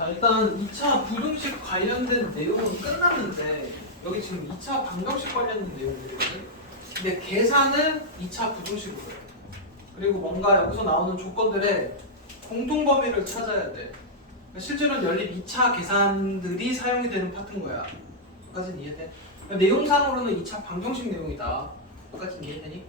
자, 일단 2차 부등식 관련된 내용은 끝났는데 여기 지금 2차 방정식 관련된 내용들이거든. 근데 계산은 2차 부등식으로 해. 그리고 뭔가 여기서 나오는 조건들의 공통범위를 찾아야 돼. 실제로는 연립 2차 계산들이 사용이 되는 파트인 거야. 여기까지는 이해돼? 내용상으로는 2차 방정식 내용이다. 여기까지는 이해되니?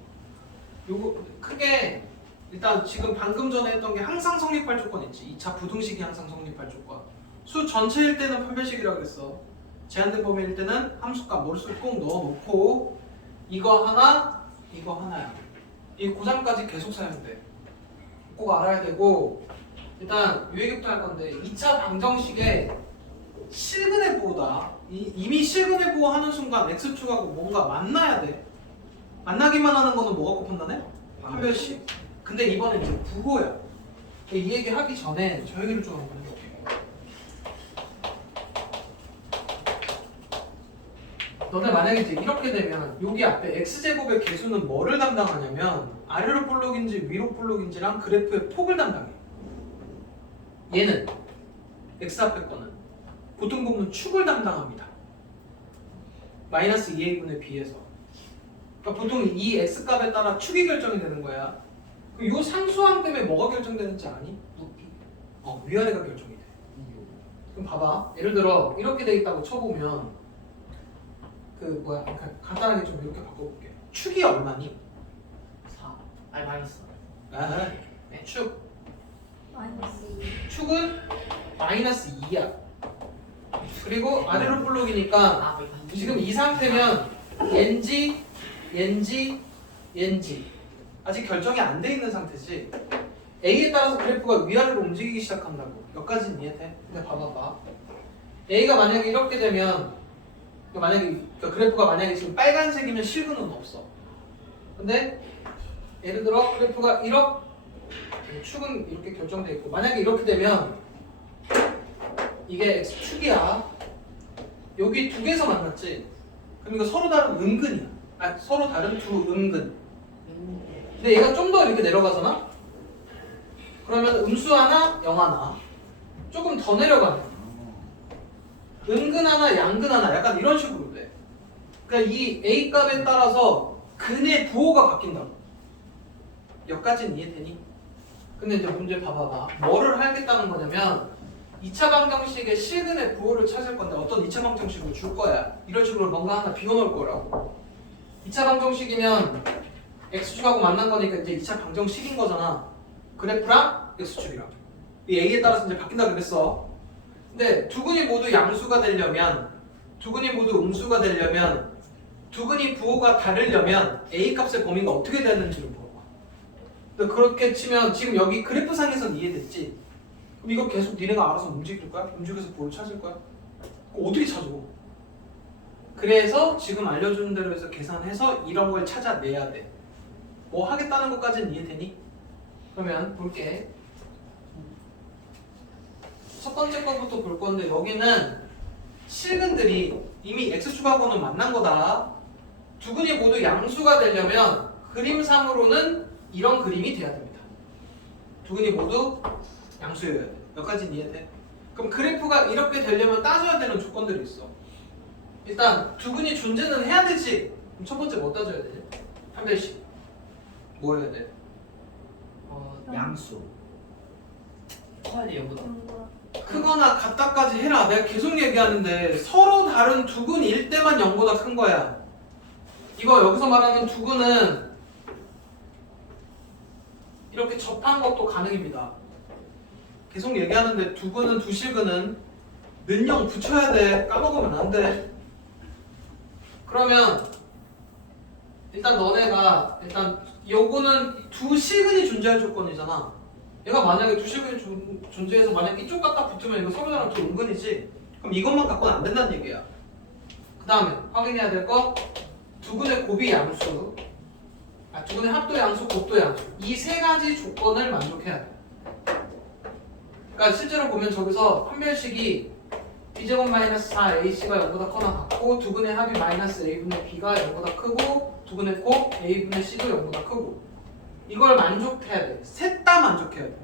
요거 크게 일단 지금 방금 전에 했던 게 항상 성립할 조건 있지. 2차 부등식이 항상 성립할 조건. 수 전체일 때는 판별식이라고 그랬어. 제한된 범위일 때는 함수값 머릿속에 꼭 넣어놓고 이거 하나, 이거 하나야. 이 고3까지 계속 사용돼. 꼭 알아야 되고 일단 유예기부터 할 건데 2차 방정식에 실근의 부호다. 이미 실근의 부호 하는 순간 x축하고 뭔가 만나야 돼. 만나기만 하는 거는 뭐가 곱한다네? 판별식. 근데 이번엔 이제 부호야. 이 얘기 하기 전에 저 얘기를 좀 한번 해볼게요. 너네 만약에 이제 이렇게 되면 여기 앞에 x제곱의 개수는 뭐를 담당하냐면 아래로 볼록인지 위로 볼록인지랑 그래프의 폭을 담당해. 얘는 x 앞에 거는 보통 보면 축을 담당합니다. 마이너스 2a분의 b에서. 그러니까 보통 이 x값에 따라 축이 결정이 되는 거야. 이 상수항 때문에 뭐가 결정되는지 아니? 높이. 위아래가 결정이 돼. 그럼 봐봐. 예를 들어 이렇게 돼 있다고 쳐보면 간단하게 좀 이렇게 바꿔볼게. 축이 얼마니? 4. 아니 마이너스. 네, 축. 마이너스 축은 마이너스 2야. 그리고 아래로 볼록이니까 지금 이 상태면 옌지 아직 결정이 안 돼 있는 상태지. A에 따라서 그래프가 위아래로 움직이기 시작한다고. 여기까지는 이해돼? 근데 봐봐봐. A가 만약에 이렇게 되면 만약에 그래프가 만약에 지금 빨간색이면 실근은 없어. 근데 예를 들어 그래프가 이렇게 축은 이렇게 결정돼 있고 만약에 이렇게 되면 이게 x축이야. 여기 두 개에서 만났지. 그럼 이거 서로 다른 음근이야. 서로 다른 두 음근. 근데 얘가 좀 더 이렇게 내려가잖아? 그러면 음수 하나, 영 하나. 조금 더 내려가네. 음근 하나, 양근 하나. 약간 이런 식으로 돼. 그러니까 이 A 값에 따라서 근의 부호가 바뀐다고. 여기까지는 이해되니? 근데 이제 문제 봐봐봐. 뭐를 하겠다는 거냐면 2차 방정식의 실근의 부호를 찾을 건데 어떤 2차 방정식을 줄 거야. 이런 식으로 뭔가 하나 비워놓을 거라고. 2차 방정식이면 x축하고 만난 거니까 이제 2차 방정식인 거잖아. 그래프랑 x축이랑. 이 a에 따라서 이제 바뀐다 그랬어. 근데 두 근이 모두 양수가 되려면 두 근이 모두 음수가 되려면 두 근이 부호가 다르려면 a 값의 범위가 어떻게 되는지를 물어봐. 근데 그렇게 치면 지금 여기 그래프상에서는 이해됐지? 그럼 이거 계속 니네가 알아서 움직일 거야? 움직여서 부호를 찾을 거야? 그거 어떻게 찾아? 그래서 지금 알려주는 대로 해서 계산해서 이런 걸 찾아내야 돼. 뭐 하겠다는 것까지는 이해되니? 그러면 볼게. 첫 번째 거부터 볼 건데 여기는 실근들이 이미 x축하고는 만난 거다. 두 근이 모두 양수가 되려면 그림상으로는 이런 그림이 돼야 됩니다. 두 근이 모두 양수여야 돼. 여기까지는 이해돼? 그럼 그래프가 이렇게 되려면 따져야 되는 조건들이 있어. 일단 두 근이 존재는 해야 되지. 그럼 첫 번째 뭐 따져야 되지? 판별식. 뭐 해야 돼? 양수. 커야 얘보다. 크거나 같다까지 해라. 내가 계속 얘기하는데 서로 다른 두 근일 때만 0보다 큰 거야. 이거 여기서 말하는 두 근은 이렇게 접한 것도 가능입니다. 계속 얘기하는데 두 근은 두 실근은 는영 붙여야 돼. 까먹으면 안 돼. 그러면 일단 너네가 요거는 두 실근이 존재할 조건이잖아. 얘가 만약에 두 실근이 존재해서 만약에 이쪽 갖다 붙으면 이거 서로 다른 두 음근이지. 그럼 이것만 갖고는 안 된다는 얘기야. 그 다음에 확인해야 될 거 두 근의 곱이 양수, 두 근의 합도 양수, 곱도 양수. 이 세 가지 조건을 만족해야 돼. 그러니까 실제로 보면 저기서 판별식이 b제곱 마이너스 4ac가 0보다 커나 같고 두 근의 합이 마이너스 a분의 b가 0보다 크고 두 근의 곱 a분의 c도 0보다 크고 이걸 만족해야 돼. 셋 다 만족해야 돼.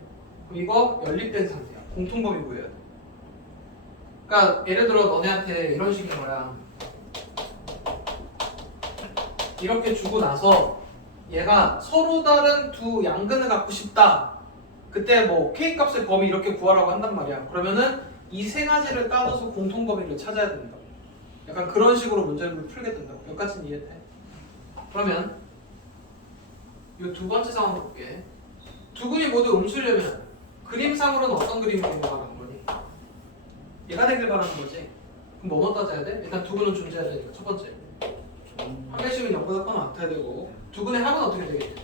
그럼 이거 연립된 상태야. 공통범위 구해야 돼. 그러니까 예를 들어 너네한테 이런 식인 거야. 이렇게 주고 나서 얘가 서로 다른 두 양근을 갖고 싶다. 그때 뭐 K값의 범위 이렇게 구하라고 한단 말이야. 그러면은 이 세 가지를 따져서 공통 범위를 찾아야 된다. 약간 그런 식으로 문제를 풀게 된다고. 여기까지는 이해돼? 그러면 이 두 번째 상황 볼게. 두 근이 모두 음수려면 그림상으로는 어떤 그림이 되길 바라는 거니? 얘가 되길 바라는 거지. 그럼 뭐뭐 따져야 돼? 일단 두 근은 존재해야 되니까 첫 번째. 한 개씩은 0보다 커나 같아야 되고 두 근의 합은 어떻게 되겠지?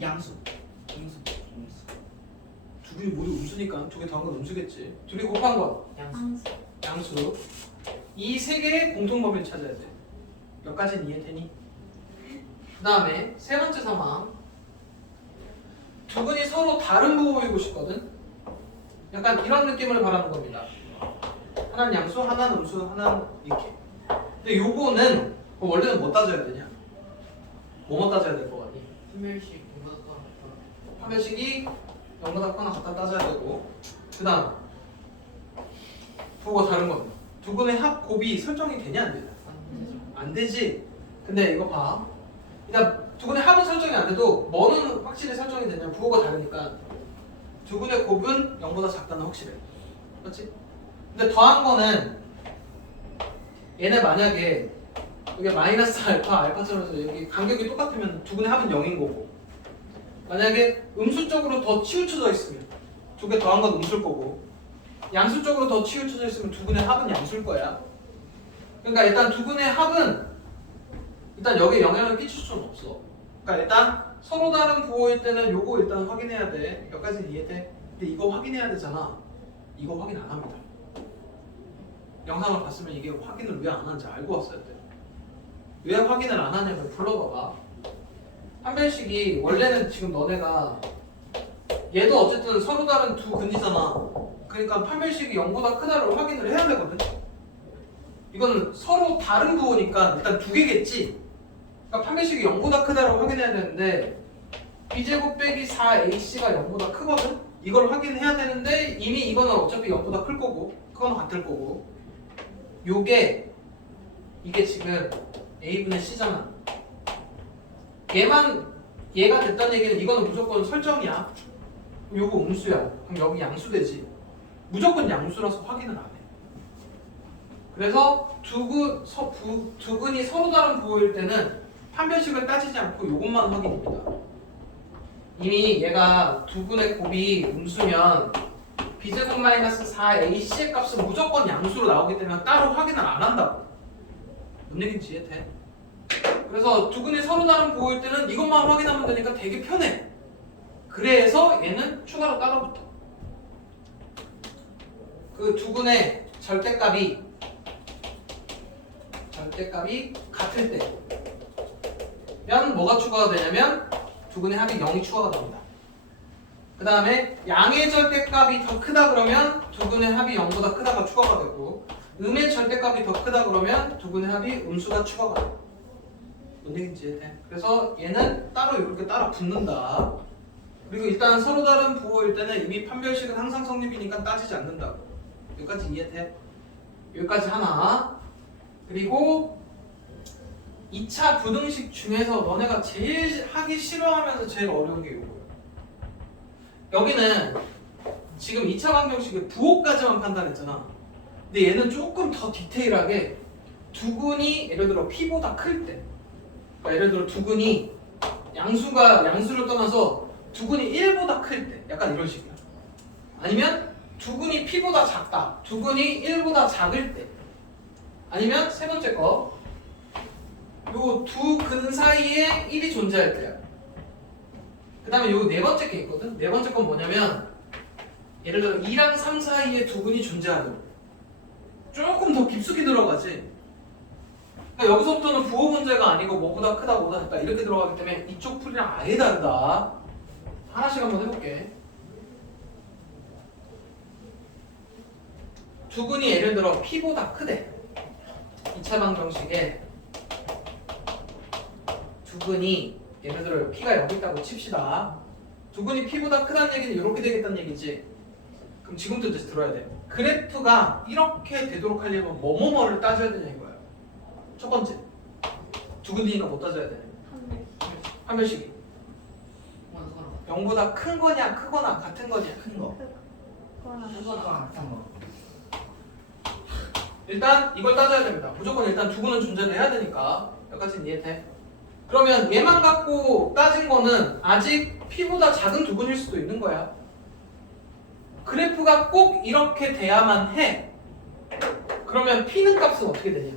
양수. 두 근이 모두 음수니까 두 개 더한 건 음수겠지. 둘이 곱한 건 양수. 양수. 이 세 개의 공통 범위를 찾아야 돼. 여기까지는 이해되니? 그 다음에 세 번째 상황. 두 근이 서로 다른 부호이고 싶거든. 약간 이런 느낌을 바라는 겁니다. 하나는 양수, 하나는 음수, 하나는 이렇게. 근데 요거는 원래는 뭐 따져야 되냐? 뭐뭐 따져야 될 거 같니? 판별식 0보다 커나 같다. 판별식이 0보다 커나 같다 따져야 되고 그 다음 부호가 다른 겁니다. 두 근의 합 곱이 설정이 되냐 안 되냐? 안 되지. 근데 이거 봐. 일단 두 근의 합은 설정이 안 돼도 뭐는 확실히 설정이 되냐? 부호가 다르니까 두 근의 곱은 0보다 작다는 확실해. 그렇지? 근데 더한 거는 얘네 만약에 여기 마이너스 알파, 알파처럼 해서 여기 간격이 똑같으면 두 근의 합은 0인 거고 만약에 음수 쪽으로 더 치우쳐져 있으면 두 개 더한 건 음수일 거고 양수 쪽으로 더 치우쳐져 있으면 두 근의 합은 양수일 거야. 그러니까 일단 두 근의 합은 일단 여기에 영향을 끼칠 수는 없어. 그러니까 일단 서로 다른 부호일 때는 요거 일단 확인해야 돼. 여기까지 이해돼? 근데 이거 확인해야 되잖아. 이거 확인 안 합니다. 영상을 봤으면 이게 확인을 왜 안 하는지 알고 왔어야 돼. 왜 확인을 안 하냐면 불러봐봐. 판별식이 원래는 지금 너네가 얘도 어쨌든 서로 다른 두 근이잖아. 그러니까 판별식이 0보다 크다를 확인을 해야 되거든. 이건 서로 다른 부호니까 일단 두 개겠지. 그러니까 판별식이 0보다 크다를 확인해야 되는데 b제곱 빼기 4ac가 0보다 크거든. 이걸 확인해야 되는데 이미 이거는 어차피 0보다 클 거고 그건 같을 거고 이게 지금 a분의 c잖아. 얘가 됐다는 얘기는 이거는 무조건 설정이야. 요거 음수야. 그럼 여기 양수 되지. 무조건 양수라서 확인을 안 해. 그래서 두 근이 서로 다른 부호일 때는 판별식을 따지지 않고 요것만 확인입니다. 이미 얘가 두 근의 곱이 음수면 b제곱 마이너스 4ac의 값은 무조건 양수로 나오기 때문에 따로 확인을 안 한다고. 뭔 얘기인지 이해돼? 그래서 두 근이 서로 다른 부호일 때는 이것만 확인하면 되니까 되게 편해. 그래서 얘는 추가로 따라붙어. 그 두 근의 절대값이 같을 때면 뭐가 추가가 되냐면 두 근의 합이 0이 추가가 됩니다. 그 다음에 양의 절대값이 더 크다 그러면 두 근의 합이 0보다 크다가 추가가 되고 음의 절대값이 더 크다 그러면 두 근의 합이 음수가 추가가 돼. 뭔 얘기인지 이해돼? 그래서 얘는 따로 이렇게 따라 붙는다. 그리고 일단 서로 다른 부호일 때는 이미 판별식은 항상 성립이니까 따지지 않는다고. 여기까지 이해돼? 여기까지 하나. 그리고 2차 부등식 중에서 너네가 제일 하기 싫어하면서 제일 어려운 게 이거예요. 여기는 지금 2차 방정식의 부호까지만 판단했잖아. 근데 얘는 조금 더 디테일하게 두 근이 예를 들어 p보다 클 때, 그러니까 예를 들어 두 근이 양수를 떠나서 두 근이 1보다 클 때, 약간 이런 식이야. 아니면 두 근이 p보다 작다, 두 근이 1보다 작을 때, 아니면 세 번째 거, 요 두 근 사이에 1이 존재할 때야. 그 다음에 요 네 번째 게 있거든. 네 번째 건 뭐냐면 예를 들어 2랑 3 사이에 두 근이 존재하는, 조금 더 깊숙이 들어가지. 그러니까 여기서부터는 부호 문제가 아니고 뭐보다 크다 뭐보다 작다 이렇게 들어가기 때문에 이쪽 풀이랑 아예 다르다. 하나씩 한번 해볼게. 두 근이 예를 들어 p보다 크대. 2차 방정식에 두 근이 예를 들어 p가 여기 있다고 칩시다. 두 근이 p보다 크다는 얘기는 이렇게 되겠다는 얘기지. 그럼 지금부터 이제 들어야 돼. 그래프가 이렇게 되도록 하려면 뭐뭐뭐를 따져야 되냐 이거야. 첫 번째, 두근이니까 못 따져야 돼. 판별식이 0보다 큰 거냐 크거나 같은 거냐. 큰 거. 그거랑 같은 거. 일단 이걸 따져야 됩니다. 무조건 일단 두근은 존재를 해야 되니까. 여기까지는 이해돼? 그러면 얘만 갖고 따진 거는 아직 P보다 작은 두근일 수도 있는 거야. 그래프가 꼭 이렇게 돼야만 해. 그러면 P는 값은 어떻게 되냐?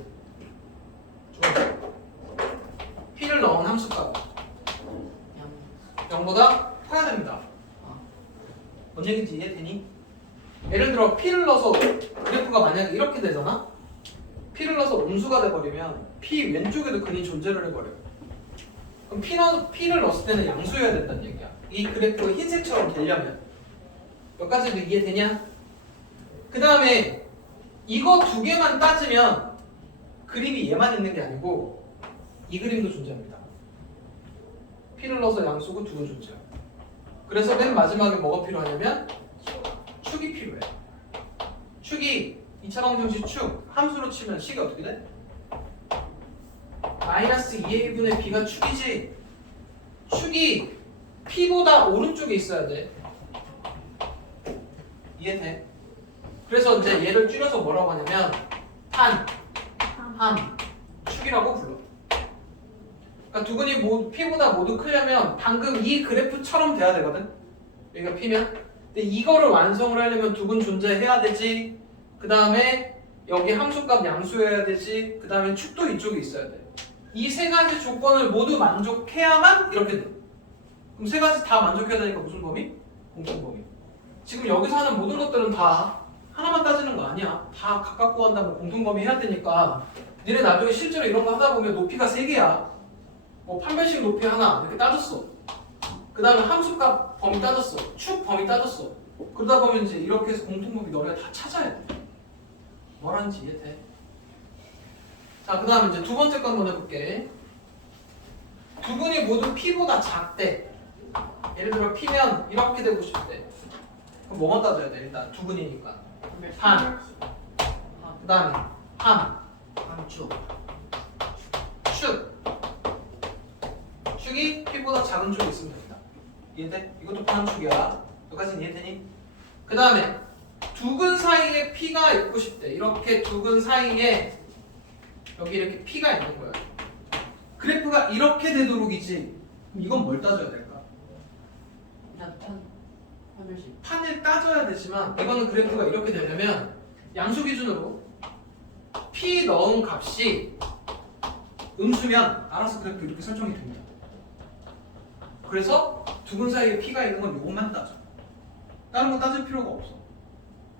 P를 넣은 함수값 0보다 커야 됩니다. 뭔 얘기인지 이해되니? 예를 들어 P를 넣어서 그래프가 만약에 이렇게 되잖아? P를 넣어서 음수가 돼버리면 P 왼쪽에도 근이 존재를 해버려. 그럼 P를 넣었을 때는 양수여야 된다는 얘기야. 이 그래프가 흰색처럼 되려면. 여기까지도 이해되냐? 그 다음에 이거 두 개만 따지면 그림이 얘만 있는 게 아니고 이 그림도 존재합니다. P를 넣어서 양수고 두근 존재해요. 그래서 맨 마지막에 뭐가 필요하냐면 축이 필요해. 축이 2차 방정식 축 함수로 치면 식이 어떻게 돼? 마이너스 2a분의 b가 축이지. 축이 P보다 오른쪽에 있어야 돼. 이해돼? 그래서 이제 얘를 줄여서 뭐라고 하냐면 함, 축이라고 불러. 그러니까 두근이 P보다 모두 크려면 방금 이 그래프처럼 돼야 되거든. 여기가 P면. 근데 이거를 완성을 하려면 두근 존재해야 되지. 그 다음에 여기 함수값 양수여야 되지. 그 다음에 축도 이쪽에 있어야 돼. 이 세 가지 조건을 모두 만족해야만 이렇게 돼. 그럼 세 가지 다 만족해야 되니까 무슨 범위? 공통범위. 지금 여기서 하는 모든 것들은 다 하나만 따지는 거 아니야. 다 각각 구한다면 공통범위 해야 되니까 니네 나중에 실제로 이런 거 하다 보면 높이가 3개야. 뭐 판별식 높이 하나 이렇게 따졌어. 그 다음에 함수값 범위 따졌어. 축 범위 따졌어. 그러다 보면 이제 이렇게 해서 공통범위 너네가 다 찾아야 돼. 뭐라는지 이해돼? 자, 그 다음에 이제 두 번째 거 한번 해볼게. 두근이 모두 P보다 작대. 예를 들어 P면 이렇게 되고 싶대. 그럼 뭐만 따져야 돼? 일단 두근이니까 한, 그 다음에 함축. 축이 P보다 작은 쪽에 있으면 됩니다. 이해돼? 이것도 함축이야. 여기까지는 이해되니? 그 다음에 두근 사이에 P가 있고 싶대. 이렇게 두근 사이에 여기 이렇게 P가 있는 거야. 그래프가 이렇게 되도록이지. 그럼 이건 뭘 따져야 될까? 판별식. 판을 따져야 되지만 이거는 그래프가 이렇게 되려면 양수 기준으로 P 넣은 값이 음수면 알아서 그래프 이렇게 설정이 됩니다. 그래서 두근 사이에 P가 있는 건 이것만 따져. 다른 건 따질 필요가 없어.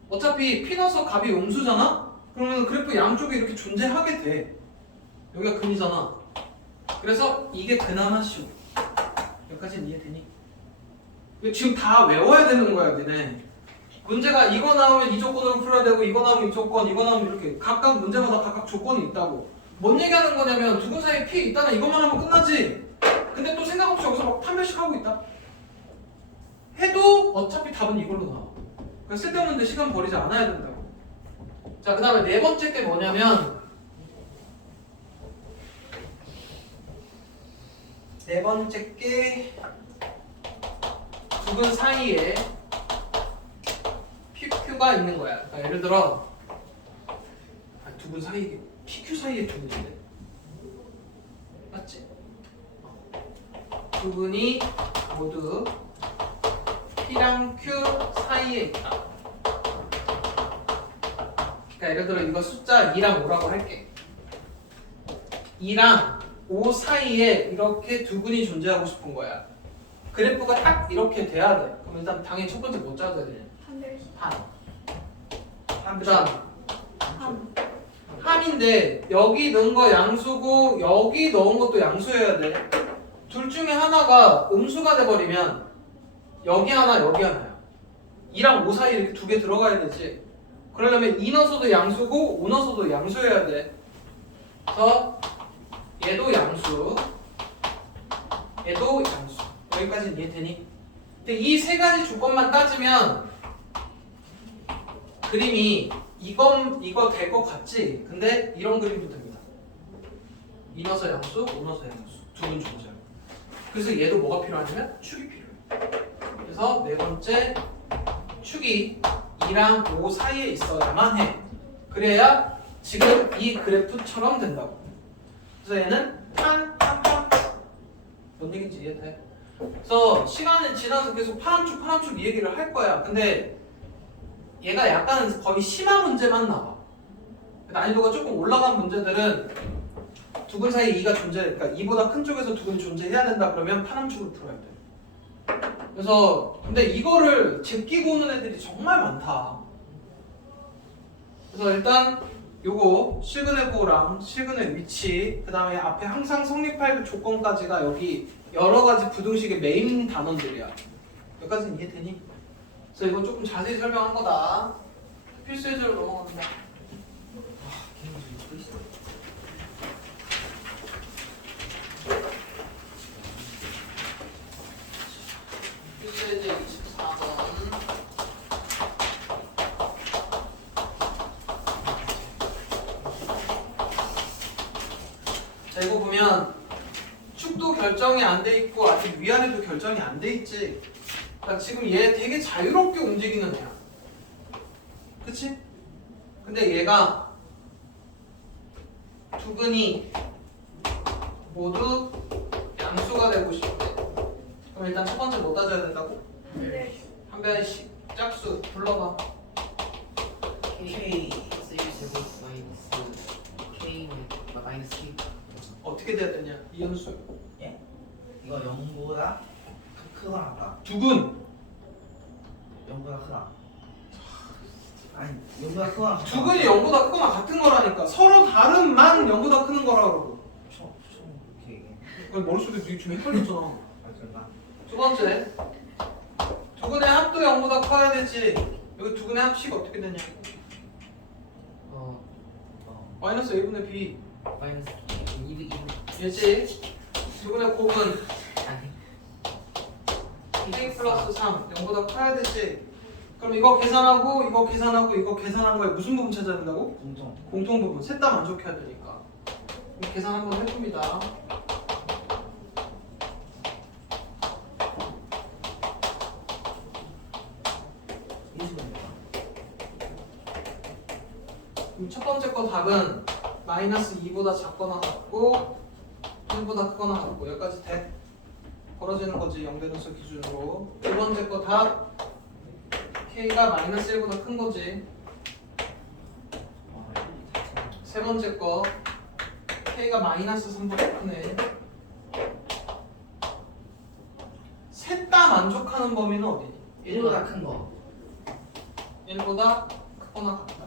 어차피 P 넣어서 값이 음수잖아? 그러면 그래프 양쪽에 이렇게 존재하게 돼. 여기가 근이잖아. 그래서 이게 그나마 쉬워. 여기까지는 이해되니? 지금 다 외워야 되는 거야, 니네. 문제가 이거 나오면 이 조건으로 풀어야 되고 이거 나오면 이 조건, 이거 나오면 이렇게 각각 문제마다 각각 조건이 있다고. 뭔 얘기하는 거냐면 두근 사이에 P 있다는 이것만 하면 끝나지. 근데 또 생각 없이 여기서 막 판별식 하고 있다. 해도 어차피 답은 이걸로 나와. 그러니까 쓸데없는데 시간 버리지 않아야 된다고. 자, 그 다음에 네 번째 게 뭐냐면 네 번째 게 두근 사이에 PQ가 있는 거야. 그러니까 예를 들어 두근 사이에 PQ 사이에 두근인데 맞지? 두근이 모두 P랑 Q 사이에 있다. 그러니까 예를 들어 이거 숫자 2랑 5라고 할게. 2랑 5 사이에 이렇게 두근이 존재하고 싶은 거야. 그래프가 딱 이렇게 돼야 돼. 그럼 일단 당연히 첫 번째 뭐 짜줘야 되냐? 한. 그 다음 함인데 여기 넣은 거 양수고 여기 넣은 것도 양수여야 돼. 둘 중에 하나가 음수가 돼버리면 여기 하나 여기 하나야. 2랑 5 사이에 이렇게 두 개 들어가야 되지. 그러려면 2 넣어서도 양수고 5 넣어서도 양수여야 돼. 그래서 얘도 양수, 얘도 양수. 여기까지는 이해되니? 근데 이 세 가지 조건만 따지면 그림이 이거 될 것 같지? 근데 이런 그림도 됩니다. 인어서 양수, 온어서 양수 두분 존재. 그래서 얘도 뭐가 필요하냐면 축이 필요해. 그래서 네 번째 축이 2랑 5 사이에 있어야만 해. 그래야 지금 이 그래프처럼 된다고. 그래서 얘는 뭔 얘기인지 이해돼? 그래서 시간이 지나서 계속 파란 축 이 얘기를 할 거야. 근데 얘가 약간 거의 심한 문제만 나와. 난이도가 조금 올라간 문제들은 두근 사이에 2가 존재, 그러니까 2보다 큰 쪽에서 두근이 존재해야 된다 그러면 파남축으로 풀어야 돼. 그래서 근데 이거를 제끼고 오는 애들이 정말 많다. 그래서 일단 요거 실근의 보호랑 실근의 위치, 그 다음에 앞에 항상 성립할 그 조건까지가 여기 여러 가지 부등식의 메인 단원들이야. 여기까지는 이해되니? 그래서 이건 조금 자세히 설명한 거다. 필수 예제로 넘어갑니다. 필수 예제 24번. 자, 이거 보면 축도 결정이 안 돼 있고 아직 위아래도 결정이 안 돼 있지. 그러니까 지금 얘 되게 자유롭게 움직이는 애야. 그치? 근데 얘가 두근이 모두 양수가 되고 싶대. 그럼 일단 첫 번째 뭐 따져야 된다고? 한 배씩 짝수 불러봐. K 세제곱 마이너스 K 마이너스 K. 어떻게 돼야 되냐? 이현수. 예? 이거 0보다 크거나 같다. 두근. 0보다 크다. 아니 0보다 크거나 같다. 두근이 0보다 크거나 같은 거라니까. 서로 다른 만 0보다 크는 거라고. 처음 그렇게 얘기해. 머릿속에 되게 좀 헷갈렸잖아. 알겠나? 두 번째, 두근의 합도 0보다 커야 되지. 여기 두근의 합식 어떻게 되냐? 마이너스 a분의 b. 마이너스 2 얘지. 두근의 곱은 아니 k 플러스 3 0보다 커야 되지. 그럼 이거 계산하고 이거 계산하고 이거 계산한 거에 무슨 부분 찾아야 된다고? 공정. 공통 부분. 셋 다 만족해야 되니까. 그럼 계산 한번 해봅니다. 그럼 첫 번째 거 답은 마이너스 2보다 작거나 같고 1보다 크거나 같고 여기까지 돼. 벌어지는 거지 0 되는 수 기준으로. 두 번째 거 답 k가 마이너스 1보다 큰 거지. 세 번째 거 k가 마이너스 3보다 크네. 셋 다 만족하는 범위는 어디니? 1보다 큰 거. 1보다 크거나 같다.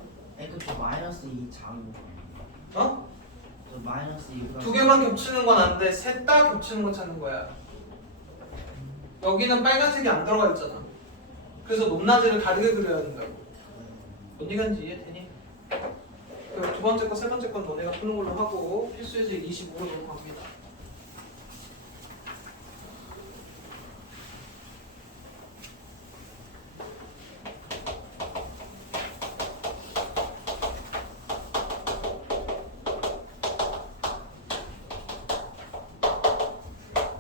저 마이너스 2 작은 거. 어? 저 마이너스 2보다 두 개만 겹치는 건 안 돼. 셋 다 겹치는 거 찾는 거야. 여기는 빨간색이 안 들어가 있잖아. 그래서 높낮이를 다르게 그려야 된다고. 뭔 얘기인지 이해되니? 그럼 두 번째 거, 세 번째 건 너네가 푸는 걸로 하고 필수 예제 25로 넘어갑니다.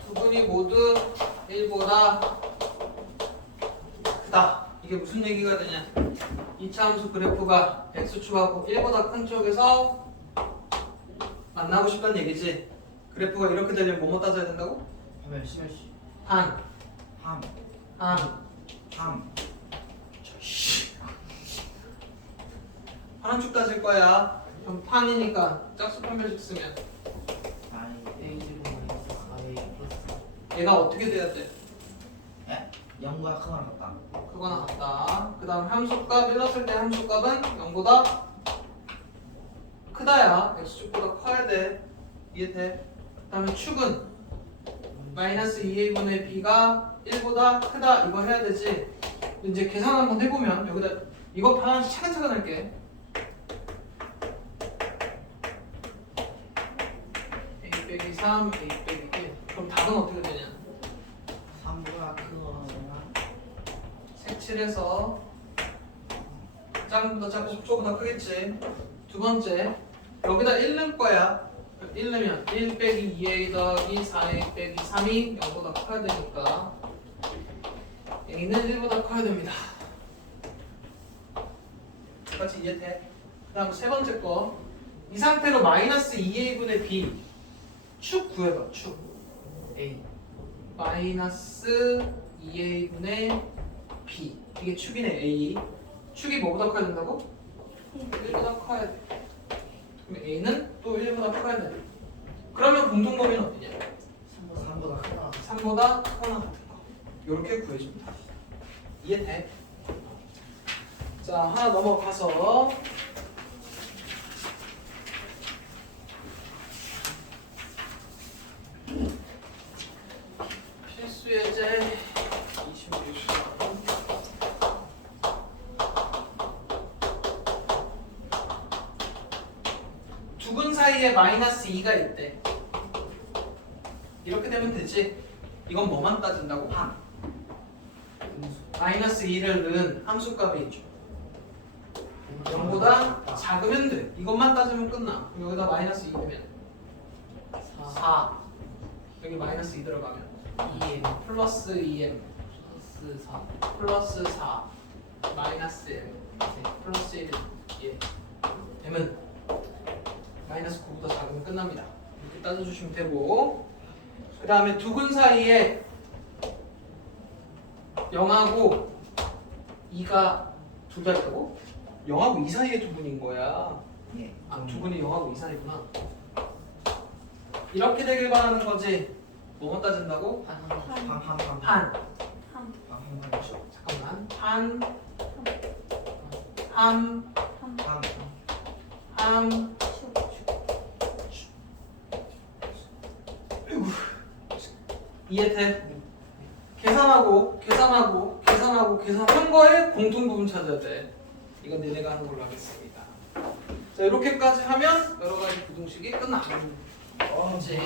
두 분이 모두 1보다 크다. 이게 무슨 얘기가 되냐? 2차 함수 그래프가 x축하고 1보다 큰 쪽에서 만나고 싶다는 얘기지. 그래프가 이렇게 되려면 뭐뭐 따져야 된다고? 하면 심할시. 한, 함. 함. 파란 축 따질 거야. 그럼 판이니까 짝수 판별식 쓰면 아니 A0 마이너스 4A 플러스. 얘가 어떻게 돼야 돼? 예? 0보다 크거나 같다. 그거나 같다. 그 다음 함수값 일렀을 때 함수값은 0보다 크다야. x축보다 커야 돼. 이해돼? 그 다음에 축은 마이너스 2a분의 b가 1보다 크다. 이거 해야 되지. 이제 계산 한번 해보면 여기다 이거 하나씩 차근차근 할게. a 빼기 3, a 빼기 1. 그럼 답은 어떻게 되냐? 3보다 크거나 색칠해서 작은보다 작고 속초보다 크겠지. 두 번째 여기다 1 넣을 거야. 1 넣으면 1 빼기 2a 더하기 4a 빼기 3이 0보다 커야 되니까 a는 1보다 커야 됩니다. 같이 이해돼? 그 다음 세 번째 거. 이 상태로 마이너스 2a분의 b 축 구해봐. 축 A. 마이너스 2a분의 b 이게 축이네. a 축이 뭐보다 커야 된다고? 1보다 커야 돼. 그럼 a는 또 1보다 커야 돼. 그러면 공통범위는 어디냐? 3보다 크다. 3보다 크거나 같은 거. 이렇게 구해줍니다. 이해돼? 자, 하나 넘어가서 필수 예제 26번. 두근 사이에 마이너스 2가 있대. 이렇게 되면 되지. 이건 뭐만 따진다고? 마이너스 2를 넣은 함수값이 있죠. 0보다 작으면 돼. 이것만 따지면 끝나. 그럼 여기다 마이너스 2 되면 4. 여기 마이너스 2 들어가면 2M 플러스 2m 플러스 4. 플러스 4 마이너스 1 플러스 1 예. m은 마이너스 9보다 작으면 끝납니다. 이렇게 따져주시면 되고, 그 다음에 두근 사이에 0하고 2가 둘 다 있다고? 0하고 2 사이에 두 분인 거야. 예. 아, 두 분이 0하고 2 사이구나. 이렇게 되길 바라는 거지. 뭐뭐 따진다고? 판. 잠깐만. 판. 함. 함. 이해돼? 계산한 거에 공통부분 찾아야 돼. 이건 니네가 하는 걸로 하겠습니다. 자, 이렇게까지 하면 여러 가지 부등식이 끝나. 그치?